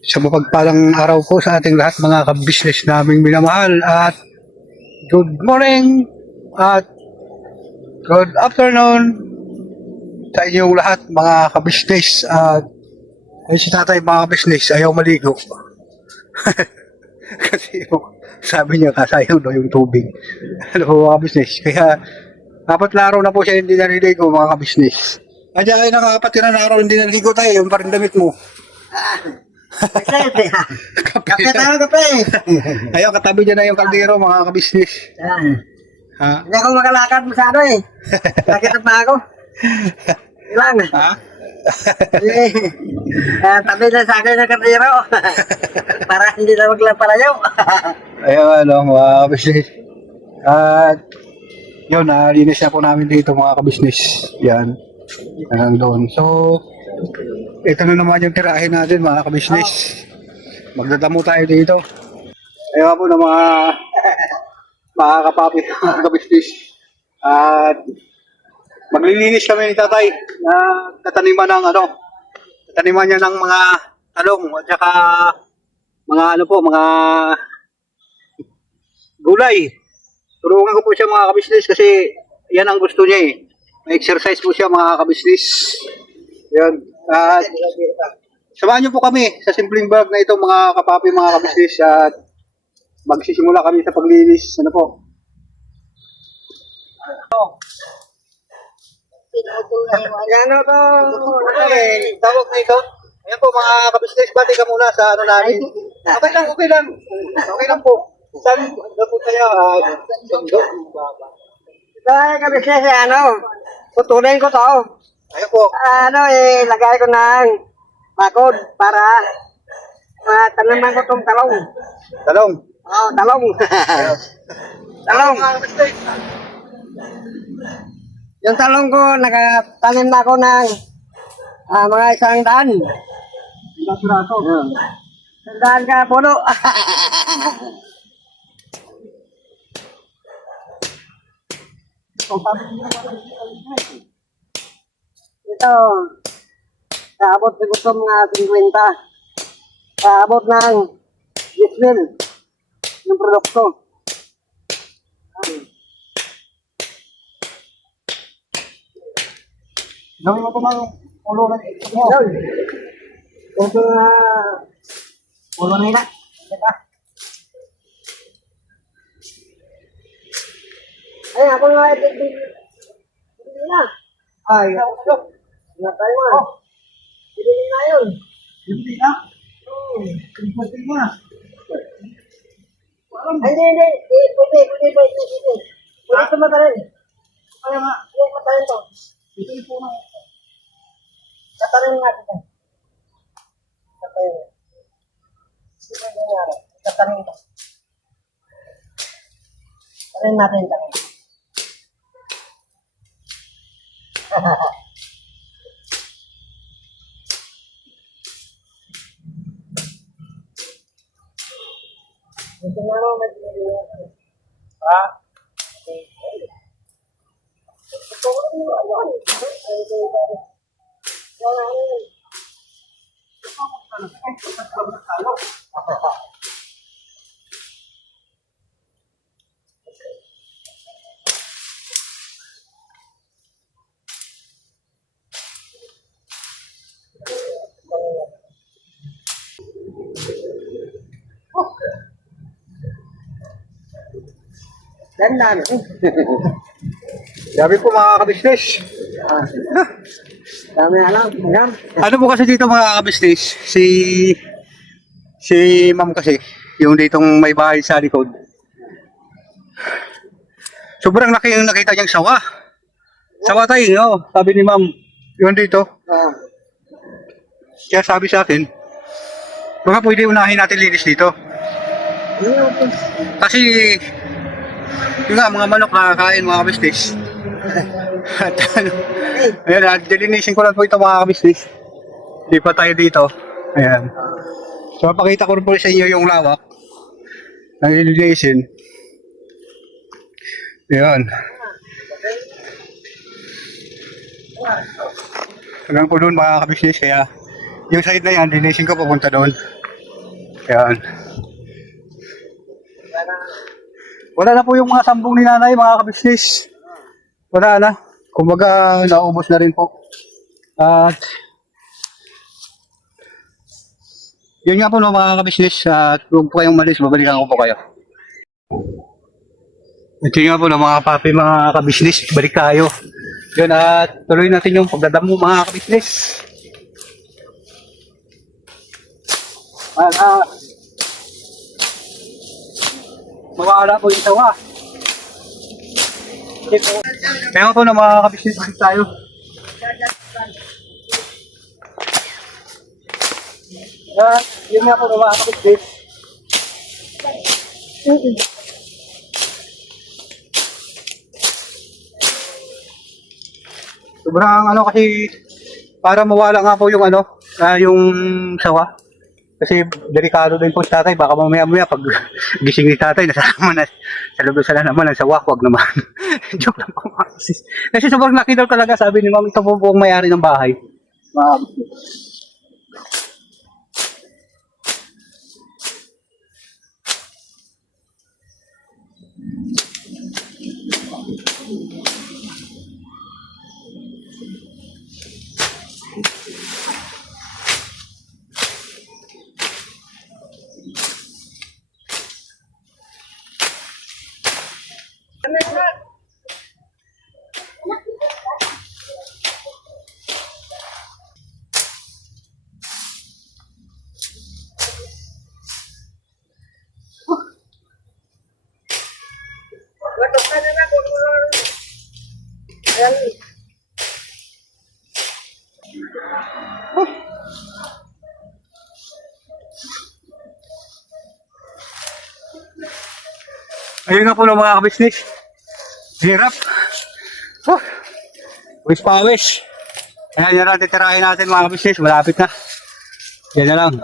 Sa mapagpalang araw po sa ating lahat mga ka-business naming minamahal at good morning at good afternoon sa inyong lahat mga ka-business at ay si tatay mga ka-business ayaw maligo. Kasi sabi niya kasayaw daw yung tubig. Ano mga ka-business? Kaya 4 na araw na po siya hindi naliligo mga ka-business. Kaya ay nakakapatira na araw hindi naliligo tayo yung parang damit mo. Kape Kape. tayo, kape. Ayaw, katabi dyan na yung kaldero, mga kabisnes. Ha? Hindi ako makalakad masyado eh. Nakita pa ako. Ilang. Ha? Tabi na sa akin ng kardero. Para hindi na magpalayaw. Ayaw, mga kabisnes. At, yun, nalinis na po namin dito, mga kabisnes. Yan. Hanggang doon. So, ito na naman yung tirahin natin, mga kabisnes. Magdadamo tayo dito. Ayaw po na mga kapapit, mga kabisnes. At, maglilinis kami ni tatay na tataniman ng tataniman niya ng mga talong at saka mga mga gulay. Tulungan ko po siya mga kabisnes kasi yan ang gusto niya eh. May-exercise po siya mga kabisnes. Yan. At samahan niyo po kami sa simpleng vlog na ito mga kapapi mga kabisnes at magsisimula kami sa paglinis. Ano po? Ano to? Tawag na ito. Ayan po mga kabisnes, bati ka muna sa ano namin. Okay lang, okay lang. Okay lang po. Saan na po tayo? Sundo. Ito ay kabisnes ano. Tutunin ko to. Ayan po. Lagay ko ng bakod para tanaman ko tong talong. Talong. Oh, talong. Talong. Mga kabisnes. Yung talong ko, nakatanim na ako ng mga 100. Basurato. 100 ka puno. Ito, kaabot sa gusto mga 50. Kaabot ng 10,000 yung produkto. Gawin mo po mga ulo ng ito mo. Yun. Ito na ulo na ina. Diba? Ay, ako nga ito. Hindi na. Ay, ako. Nga tayo nga. Hindi na yun. Hindi na. Hindi na. Ay, hindi. Pwede. Pwede tumata rin. Kaya nga, yung matayin to. Ito yung puno. Tatarin natin ito. Tatarin. Sino yung nangyari? Tatarin ito. Tatarin natin ito. Gusto nga mo mag-iwan. Ha? Gusto ko rin yung ano. Dandan. Sabi po mga kabisnes. Dami na lang. Hanggang. Ano po kasi dito mga kabisnes? Si ma'am kasi, yung ditong may bahay sa likod. Sobrang laki yung nakita niyang sawa. Sawa tayo, no? Sabi ni ma'am, yun dito. Kaya sabi sa akin, baka pwede unahin natin linis dito. Kasi, yun nga, mga manok nakakain mga kabisnes. At ano, ayan, dilinisin ko lang po ito mga kabisnes. Hindi pa tayo dito. Ayan. So, pakita ko rin po sa inyo yung lawak ng ililinisin. Ayan. Hanggang po doon mga kabisnes, kaya yung side na yan, linisin ko papunta doon. Yan. Wala na po yung mga sambong ni nanay, mga kabisnes. Wala na. Kumbaga, naubos na rin po. At, yun nga po no, mga kabisnes. At huwag po kayong malis, babalikan ko po kayo. Ito nga po no, mga papi, mga kabisnes. Balik tayo. Yun, at tuloy natin yung pagdadamo, mga kabisnes. Mawala po yung tawa. Kaya po na mga kabisnes, balik tayo. Yun nga po na mga kabisnes. Sobrang ano kasi, para mawala nga po yung ano, yung sawa. Kasi delikado din po si tatay, baka mamaya pag gising ni tatay, nasa naman na, sa loob sa naman ng sawa, wag naman. Joke lang po mga kabisnes. Kasi sobrang laki daw talaga, sabi ni ma'am, ito po ang may-ari ng bahay. Ayun nga po ng mga kabisnes. Hirap. Wis pawis. Ayan, yan ang titirahin natin mga kabisnes. Malapit na. Yan na lang.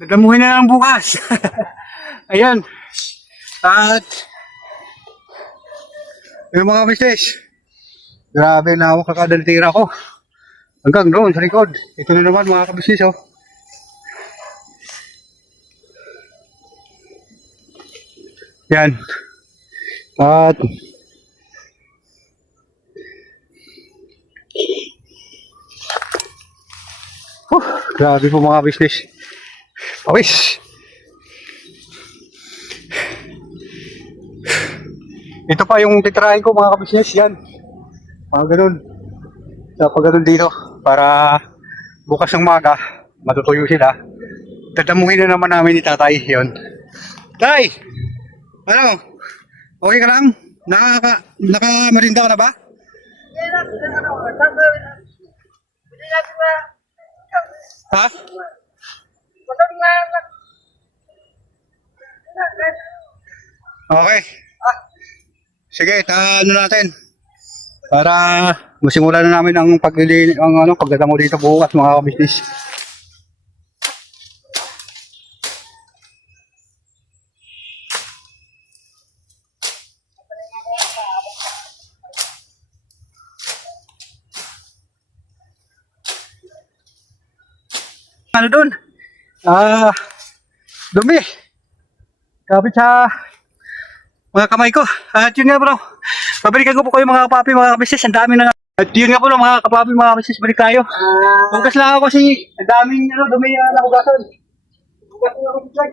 Dadamuhin na lang bukas. Ayan. At yung mga misis, grabe na ako kakadalitira ko. Hanggang doon sa likod. Ito na naman mga kabisnes oh. Yan. At grabe po mga business. Pawis. Ito pa yung titirahin ko mga kabisnes. Yan. Mga ganun. Dapat ganun dito. Para bukas ng maga, matutuyo sila. Dadamuhin na naman namin ni tatay. Yun. Tay! Ano? Okay ka lang? Naka-merinda ka na ba? Ha? Okay. Sige, ano natin? Para masimulan na namin ang pagdadamo dito bukas mga kabisnes. Ano doon? Dumi. Kapit sa mga kamay ko. At yun nga bro. Pabalikan ko po kayo mga kapapi, mga kabisnes. Ang dami na. At yun nga po mga kapapi, mga kabisnes. Balik tayo. Hugas lang ako kasi ang daming dumi na nakugasan. Hugas lang ako sa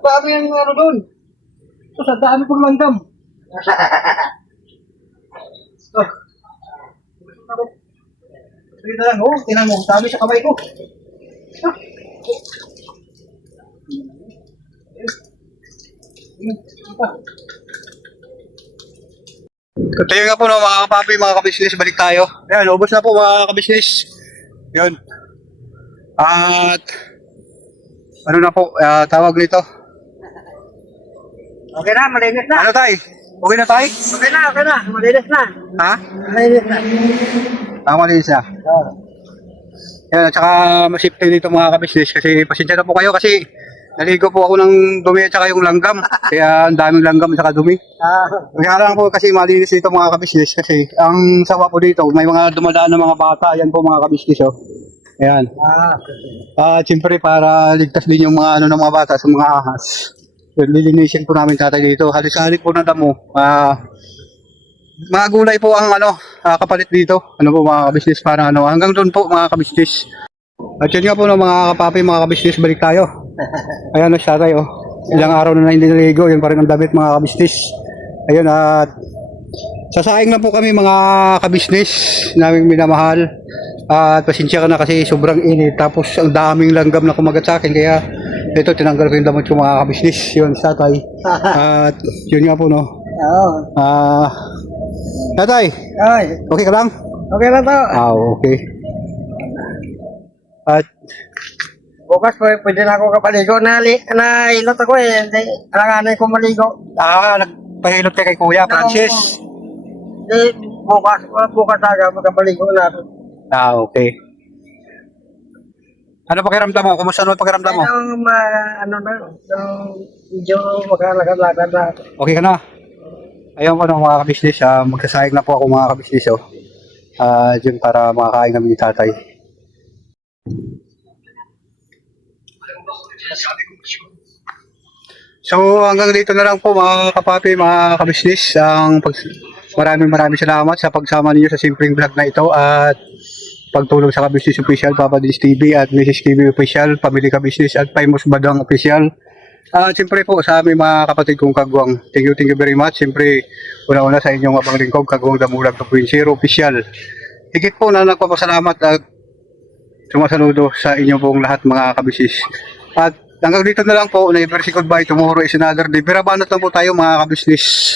Paano yung ano doon? So, sa dami kong langgam. Dito lang, oh, tinan mo, dami sa kamay ko. Tayo nga po no, mga kapapi, mga kabisnes, balik tayo. Ayan, ubos na po mga kabisnes. Yun. At ano na po, tawag nito. Okay na, malinis na. Ano tay? Okay na tay? Okay na. Malinis na. Ha? Malinis na. Malinis na. Oo. Yan, at saka masipte dito mga kabisnes kasi pasensya na po kayo kasi naligo po ako ng dumi at saka yung langgam. Kaya ang daming langgam at saka dumi. Kaya lang po kasi malinis dito mga kabisnes kasi ang sawa po dito, may mga dumadaan na mga bata. Yan po mga kabisnes oh. Ayan. Siyempre para ligtas din yung mga ano ng mga bata sa mga ahas. Yun, lilinisin po namin tatay dito. Halik-halik po na damo. Mga gulay po ang ano, kapalit dito. Ano po mga kabisnes parang ano. Hanggang doon po mga kabisnes. At yun nga po no, mga kapapi, mga kabisnes, balik tayo. Ayan na siya tayo. Ilang araw na hindi naligo. Yun pa rin ang damit mga kabisnes. Ayun at sasaing na po kami mga kabisnes naming minamahal. At pasensya ka na kasi sobrang init. Tapos ang daming langgam na kumagat sa akin. Kaya ito tinanggal ko yung damit ko mga kabisnes. Yun tatay. At yun nga po no. Oo. Tatay, Ay, okay ka lang? okay na to. Okay. At Bukas pwede na ako kapaligo. Nailot ako eh. Hindi, alanganin ko maligo. nagpahilot ka kay Kuya Francis. Hindi, bukas aga magkapaligo na. Okay. Ano pakiramdam mo? Kumusta naman pakiramdam mo? Ano na, medyo makalakad-lakad na. Okay ka na? Ayun po no, mga kabisnes, magsasayang na po ako mga kabisnes oh. Dyan para makakain kami ni tatay. So hanggang dito na lang po mga kapapi, mga kabisnes. Maraming salamat sa pagsama ninyo sa simpleng vlog na ito at pagtulong sa Kabisnes Official, Papa Dins TV at Mrs. TV Official, Family Kabisnes at Paimos Badang Official. Siyempre po sa aming mga kapatid kong kagwang. Thank you very much. Siyempre, una-una sa inyong abang lingkod, Kagwang Damulag 2.0 Official. Higit po na nagpapasalamat at sumasaludo sa inyo pong lahat mga kabisnes. At hanggang dito na lang po, never say goodbye, tomorrow is another day. Pero banat lang po tayo mga kabisnes.